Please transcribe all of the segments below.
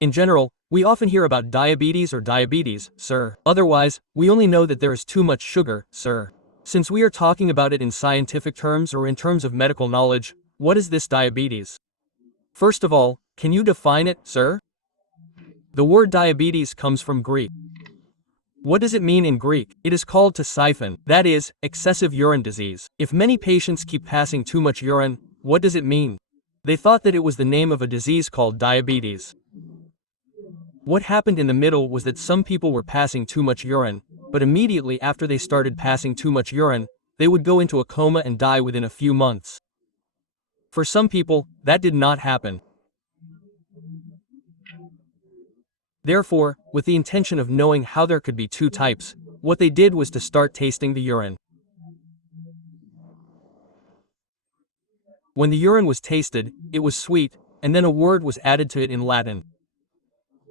In general, we often hear about diabetes or diabetes, sir. Otherwise, we only know that there is too much sugar, sir. Since we are talking about it in scientific terms or in terms of medical knowledge, what is this diabetes? First of all, can you define it, sir? The word diabetes comes from Greek. What does it mean in Greek? It is called to siphon, that is, excessive urine disease. If many patients keep passing too much urine, what does it mean? They thought that it was the name of a disease called diabetes. What happened in the middle was that some people were passing too much urine, but immediately after they started passing too much urine, they would go into a coma and die within a few months. For some people, that did not happen. Therefore, with the intention of knowing how there could be two types, what they did was to start tasting the urine. When the urine was tasted, it was sweet, and then a word was added to it in Latin.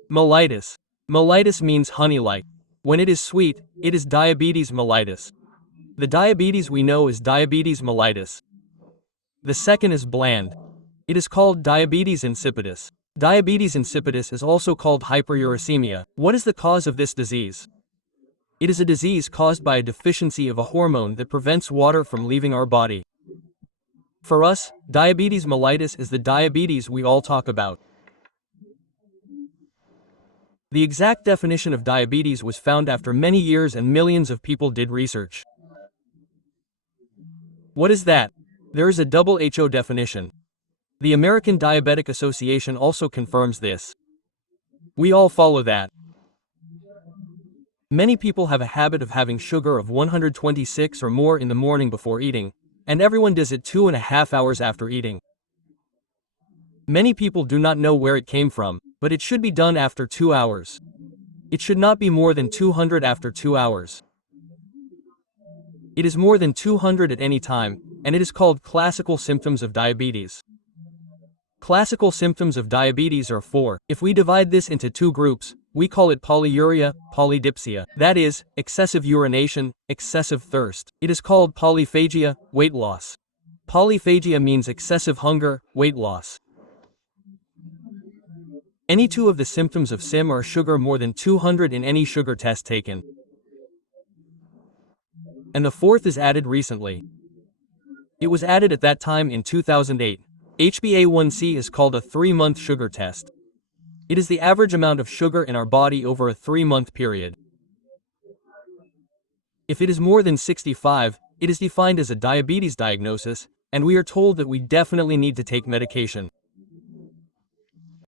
Mellitus. Mellitus means honey-like. When it is sweet, it is diabetes mellitus. The diabetes we know is diabetes mellitus. The second is bland. It is called diabetes insipidus. Diabetes insipidus is also called hyperuricemia. What is the cause of this disease? It is a disease caused by a deficiency of a hormone that prevents water from leaving our body. For us, diabetes mellitus is the diabetes we all talk about. The exact definition of diabetes was found after many years and millions of people did research. What is that? There is a WHO definition. The American Diabetic Association also confirms this. We all follow that. Many people have a habit of having sugar of 126 or more in the morning before eating, and everyone does it 2.5 hours after eating. Many people do not know where it came from, but it should be done after 2 hours. It should not be more than 200 after 2 hours. It is more than 200 at any time, and it is called classical symptoms of diabetes. Classical symptoms of diabetes are 4. If we divide this into 2 groups, we call it polyuria, polydipsia. That is, excessive urination, excessive thirst. It is called polyphagia, weight loss. Polyphagia means excessive hunger, weight loss. Any 2 of the symptoms of SIM are sugar more than 200 in any sugar test taken. And the 4th is added recently. It was added at that time in 2008. HbA1c is called a 3-month sugar test. It is the average amount of sugar in our body over a 3-month period. If it is more than 65, it is defined as a diabetes diagnosis, and we are told that we definitely need to take medication.